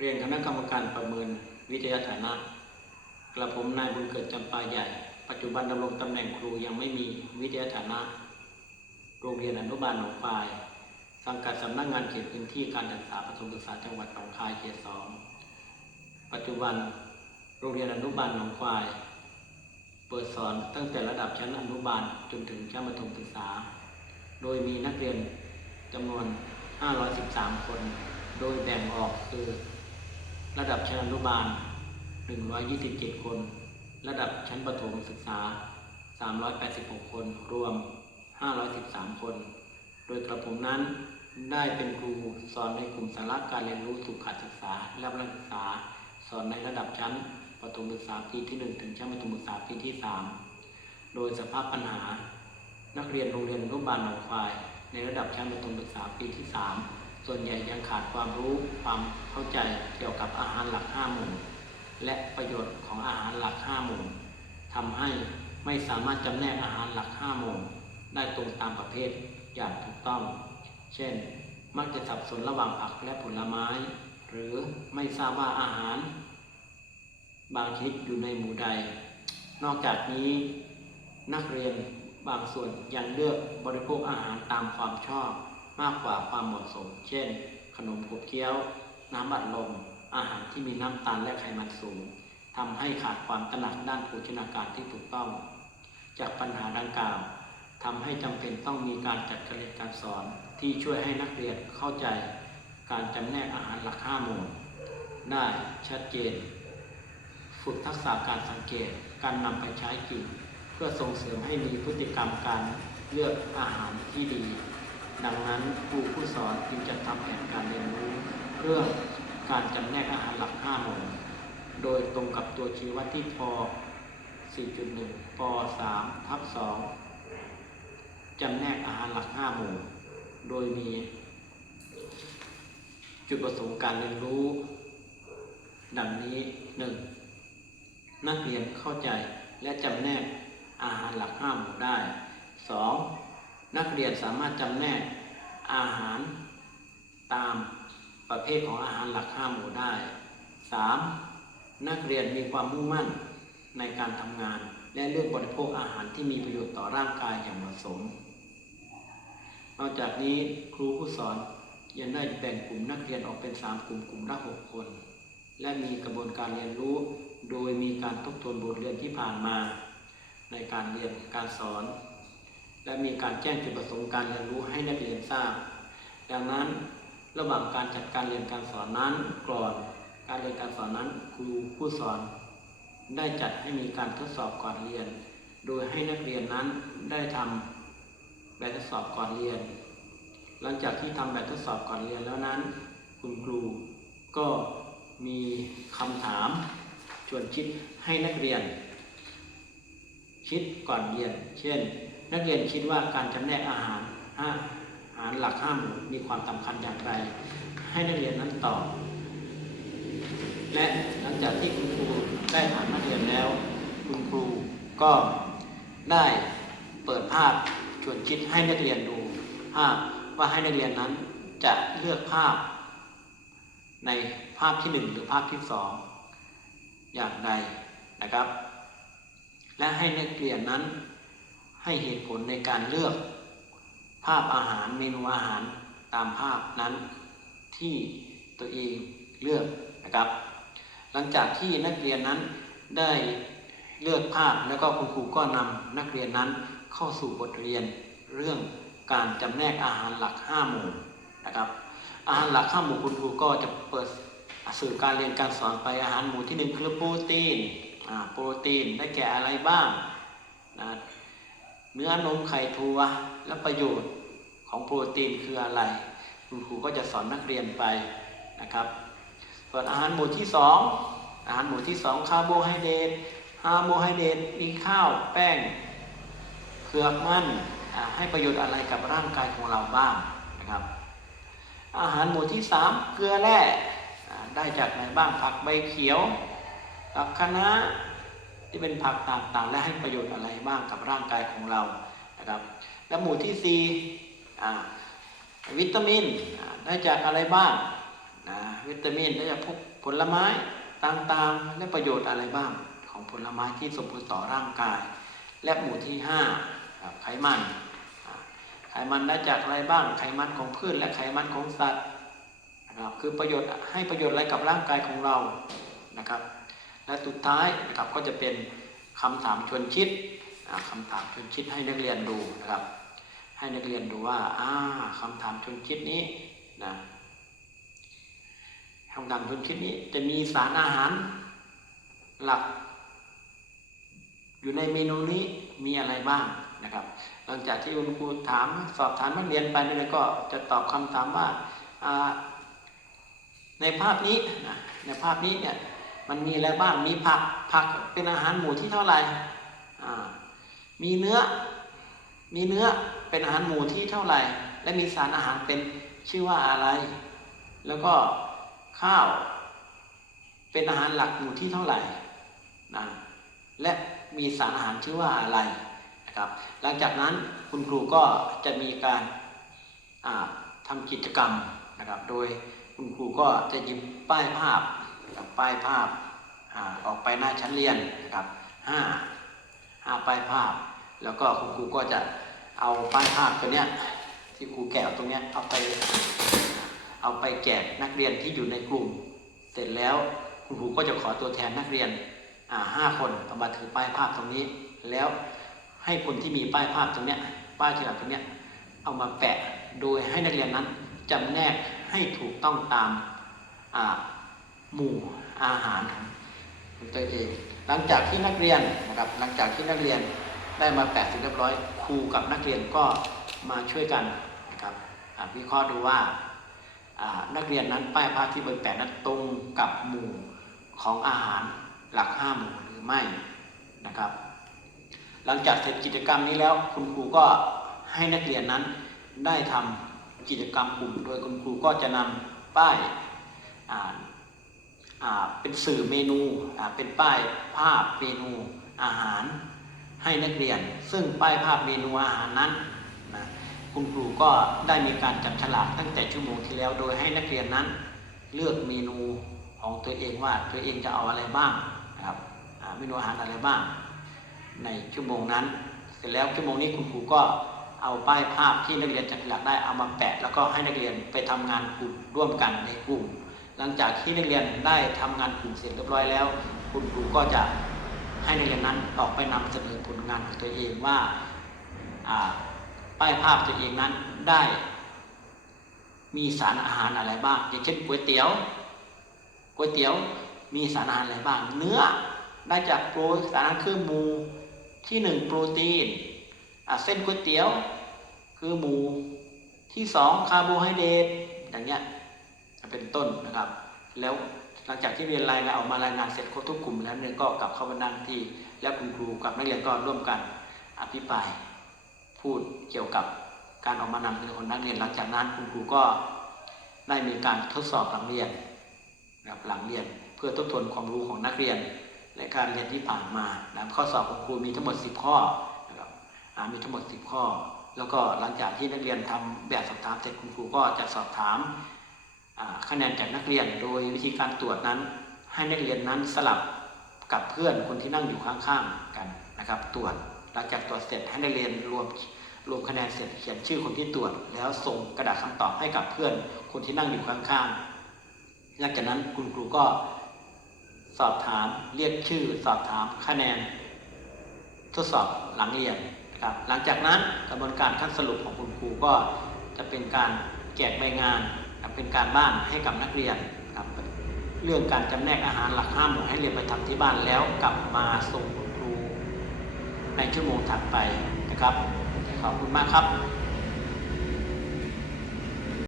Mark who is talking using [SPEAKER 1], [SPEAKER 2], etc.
[SPEAKER 1] เรียนคณะกรรมการประเมินวิทยาฐานะ กระผมนายบุญเกิดจำปาใหญ่ ปัจจุบันดำรงตำแหน่งครูยังไม่มีวิทยาฐานะ โรงเรียนอนุบาลหนองปาย สังกัดสำนักงานเขตพื้นที่การศึกษาประถมศึกษาจังหวัดหนองคายเขตสองปัจจุบันโรงเรียนอนุบาลหนองควาย เปิดสอนตั้งแต่ระดับชั้นอนุบาลจนถึงชั้นประถมศึกษา โดยมีนักเรียนจำนวน 513 คน โดยแบ่งออกคือ ระดับชั้นอนุบาล 127 คน ระดับชั้นประถมศึกษา 386 คน รวม 513 คน โดยกระผมนั้นได้เป็นครูสอนในกลุ่มสาระการเรียนรู้สุขศึกษา และปรศึกษา สอนในระดับชั้นประถมศึกษาปีที่ 1 ถึงชั้นประถมศึกษาปีที่ 3 โดยสภาพปัญหา นักเรียนโรงเรียนอนุบาลหนองควาย ในระดับชั้นประถมศึกษาปีที่ 3 ส่วนใหญ่ยังขาดความรู้ความเข้าใจเกี่ยวกับอาหารหลัก5หมู่และประโยชน์ของอาหารหลัก5หมู่ทำให้ไม่สามารถจำแนกอาหารหลัก5หมู่ได้ตรงตามประเภทอย่างถูกต้อง เช่น มักจะสับสนระหว่างผักและผลไม้ หรือไม่ทราบว่าอาหาร บางชนิดอยู่ในหมู่ใด นอกจากนี้ นักเรียนบางส่วนยังเลือกบริโภคอาหารตามความชอบ มากกว่าความเหมาะสม เช่น ขนมขบเคี้ยว น้ำบัดลม อาหารที่มีน้ำตาลและไขมันสูงทำให้ขาดความตระหนักด้านโภชนาการที่ถูกต้อง จากปัญหาดังกล่าวทำให้จำเป็นต้องมีการจัดการเรียนการสอนที่ช่วยให้นักเรียนเข้าใจ การจำแนกอาหารหลักห้าหมู่ได้ชัดเจน ฝึกทักษะการสังเกตการนำไปใช้จริง เพื่อส่งเสริมให้มีพฤติกรรมการเลือกอาหารที่ดี ดังนั้นครูผู้สอนจึงจะทำแผนการเรียนรู้เรื่องการจำแนกอาหารหลัก 5หมู่โดยตรงกับตัวชี้วัดที่พ4.1ป3ทับ2จำแนกอาหารหลัก 5 หมู่ โดยมี จุดประสงค์การเรียนรู้ ดังนี้ 1. นักเรียนเข้าใจและจำแนกอาหารหลักห้าหมู่ได้ 2. นักเรียนสามารถจำแนกอาหารตามประเภทของอาหารหลักห้าหมู่ได้ 3. นักเรียนมีความมุ่งมั่นในการทำงาน และเลือกบริโภคอาหารที่มีประโยชน์ต่อร่างกายอย่างเหมาะสม นอกจากนี้ครูผู้สอนยังได้แบ่งกลุ่มนักเรียนออกเป็น 3 กลุ่มกลุ่มละ6คน และมีกระบวนการเรียนรู้ โดยมีการทบทวนบทเรียนที่ผ่านมา ในการเรียนการสอน และมีการแจ้งจุดประสงค์การเรียนรู้ให้นักเรียนทราบ ดังนั้นระหว่างการจัดการเรียนการสอนนั้นก่อนการเรียนการสอนนั้นครูผู้สอน ได้จัดให้มีการทดสอบก่อนเรียน โดยให้นักเรียนนั้นได้ทำแบบทดสอบก่อนเรียน หลังจากที่ทำแบบทดสอบก่อนเรียนแล้วนั้น คุณครูก็มีคำถามชวนคิดให้นักเรียน คิดก่อนเรียน เช่น นักเรียนคิดว่าการจำแนกอาหารอาหารหลักห้าหมู่มีความสำคัญอย่างไร ให้นักเรียนนั้นตอบ และหลังจากที่คุณครูได้ถามนักเรียนแล้ว คุณครูก็ได้เปิดภาพชวนคิดให้นักเรียนดูภาพว่าให้นักเรียนนั้นจะเลือกภาพ ในภาพที่หนึ่งหรือภาพที่สองอย่างใดนะครับ และให้นักเรียนนั้น ให้เหตุผลในการเลือก ภาพอาหารเมนูอาหารตามภาพนั้นที่ตัวเองเลือกนะครับ หลังจากที่นักเรียนนั้นได้เลือกภาพแล้วก็คุณครูก็นำนักเรียนนั้นเข้าสู่บทเรียนเรื่องการจำแนกอาหารหลัก 5 หมู่นะครับอาหารหลัก5หมู่คุณครูก็จะเปิดสื่อการเรียนการสอนไปอาหารหมู่ที่หนึ่งคือโปรตีนอ่าโปรตีนได้แก่อะไรบ้างนะ เนื้อนมไข่ถั่วและประโยชน์ของโปรตีนคืออะไร คุณครูก็จะสอนนักเรียนไปนะครับส่วนอาหารหมู่ที่สองอาหารหมู่ที่สองคาร์โบไฮเดรตคาร์โบไฮเดรตมีข้าวแป้งเผือกมันให้ประโยชน์อะไรกับร่างกายของเราบ้างนะครับ อาหารหมู่ที่สามเกลือแร่ได้จากไหนบ้างผักใบเขียวผักคะน้า ที่เป็นผักต่างๆ และให้ประโยชน์อะไรบ้างกับร่างกายของเรานะครับ และหมู่ที่สี่วิตามินได้จากอะไรบ้างนะวิตามินได้จากพวกผลไม้ต่างๆ และประโยชน์อะไรบ้างของผลไม้ที่ส่งผลต่อร่างกาย และหมู่ที่ห้าไขมันไขมันได้จากอะไรบ้าง ไขมันของพืชและไขมันของสัตว์นะครับคือประโยชน์ให้ประโยชน์อะไรกับร่างกายของเรานะครับ และสุดท้ายนะครับก็จะเป็นคำถามชวนคิดอ่าคำถามชวนคิดให้นักเรียนดูนะครับ ให้นักเรียนดูว่าอ่าคำถามชวนคิดนี้นะคำถามชวนคิดนี้จะมีสารอาหารหลัก อยู่ในเมนูนี้มีอะไรบ้างนะครับ หลังจากที่คุณครูถามสอบถามนักเรียนไปนักเรียนก็จะตอบคำถามว่าอ่าในภาพนี้นะในภาพนี้เนี่ย มันมีอะไรบ้าง มีผัก ผักเป็นอาหารหมู่ที่เท่าไหร่มีเนื้อ มีเนื้อเป็นอาหารหมู่ที่เท่าไหร่ และมีสารอาหารเป็นชื่อว่าอะไร แล้วก็ข้าว เป็นอาหารหลักหมู่ที่เท่าไหร่นะและมีสารอาหารชื่อว่าอะไรนะครับ หลังจากนั้นคุณครูก็จะมีการอ่าทำกิจกรรมนะครับ โดยคุณครูก็จะหยิบป้ายภาพ นะครับป้ายภาพอาออกไปหน้าชั้นเรียนนะครับห้าห้าป้ายภาพ แล้วก็คุณครูก็จะเอาป้ายภาพตัวเนี้ยที่ครูแกะตรงเนี้ยเอาไปเอาไปแจกนักเรียนที่อยู่ในกลุ่ม เสร็จแล้วคุณครูก็จะขอตัวแทนนักเรียนห้าคนเอามาถือป้ายภาพตรงนี้ แล้วให้คนที่มีป้ายภาพตรงเนี้ยป้ายฉลากตรงเนี้ยเอามาแปะโดยให้นักเรียนนั้นจำแนกให้ถูกต้องตามอ่า หมู่อาหารของตัวเอง หลังจากที่นักเรียนนะครับหลังจากที่นักเรียนได้มาแปะเสร็จเรียบร้อยครูกับนักเรียนก็มาช่วยกันนะครับวิเคราะห์ดูว่านักเรียนนั้นป้ายภาพที่เบอร์แปดนั้นตรงกับหมู่ของอาหารหลักห้าหมู่หรือไม่นะครับ หลังจากเสร็จกิจกรรมนี้แล้วคุณครูก็ให้นักเรียนนั้นได้ทำกิจกรรมกลุ่ม โดยคุณครูก็จะนำป้าย เป็นสื่อเมนูเป็นป้ายภาพเมนูอาหารให้นักเรียน ซึ่งป้ายภาพเมนูอาหารนั้นนะคุณครูก็ได้มีการจับฉลากตั้งแต่ชั่วโมงที่แล้วโดยให้นักเรียนนั้น เลือกเมนูของตัวเองว่าตัวเองจะเอาอะไรบ้างนะครับเมนูอาหารอะไรบ้าง ในชั่วโมงนั้น เสร็จแล้วชั่วโมงนี้คุณครูก็เอาป้ายภาพที่นักเรียนจับฉลากได้เอามาแปะ แล้วก็ให้นักเรียนไปทำงานกลุ่มร่วมกันในกลุ่ม หลังจากที่นักเรียนได้ทำงานกลุ่มเสร็จเรียบร้อยแล้ว คุณครูก็จะให้นักเรียนนั้นออกไปนำเสนอผลงานของตัวเองว่าป้ายภาพตัวเองนั้นได้ มีสารอาหารอะไรบ้าง อย่างเช่นก๋วยเตี๋ยวก๋วยเตี๋ยวมีสารอาหารอะไรบ้าง เนื้อได้จากโปรสารอาหารคือหมูที่หนึ่งโปรตีนเส้นก๋วยเตี๋ยว คือหมูที่สองคาร์โบไฮเดรตอย่างเงี้ย เป็นต้นนะครับ แล้วหลังจากที่เรียนรายงานออกมารายงานเสร็จครบทุกกลุ่มแล้วเนี่ยก็กลับเข้ามานั่งที่แล้วคุณครูกับนักเรียนก็ร่วมกันอภิปรายพูดเกี่ยวกับการออกมานำเสนอของนักเรียนหลังจากนั้นคุณครูก็ได้มีการทดสอบหลังเรียนนะครับหลังเรียนเพื่อทบทวนความรู้ของนักเรียน และการเรียนที่ผ่านมานะครับข้อสอบของครูมีทั้งหมด 10 ข้อนะครับมีทั้งหมด 10 ข้อ แล้วก็หลังจากที่นักเรียนทำแบบสอบถามเสร็จคุณครูก็จะสอบถาม คะแนนจากนักเรียน โดยวิธีการตรวจนั้น ให้นักเรียนนั้นสลับกับเพื่อนคนที่นั่งอยู่ข้างๆกันนะครับ ตรวจหลังจากตรวจเสร็จให้นักเรียนรวมรวมคะแนนเสร็จเขียนชื่อคนที่ตรวจ แล้วส่งกระดาษคำตอบให้กับเพื่อนคนที่นั่งอยู่ข้างๆหลังจากนั้นคุณครูก็สอบถามเรียกชื่อ สอบถามคะแนน ทดสอบหลังเรียนนะครับหลังจากนั้นกระบวนการขั้นสรุปของคุณครูก็จะเป็นการแจกใบงาน เป็นการบ้านให้กับนักเรียนครับเรื่องการจำแนกอาหารหลักห้าหมู่ให้เรียนไปทำที่บ้านแล้วกลับมาส่งคุณครูในชั่วโมงถัดไปนะครับขอบคุณมากครับ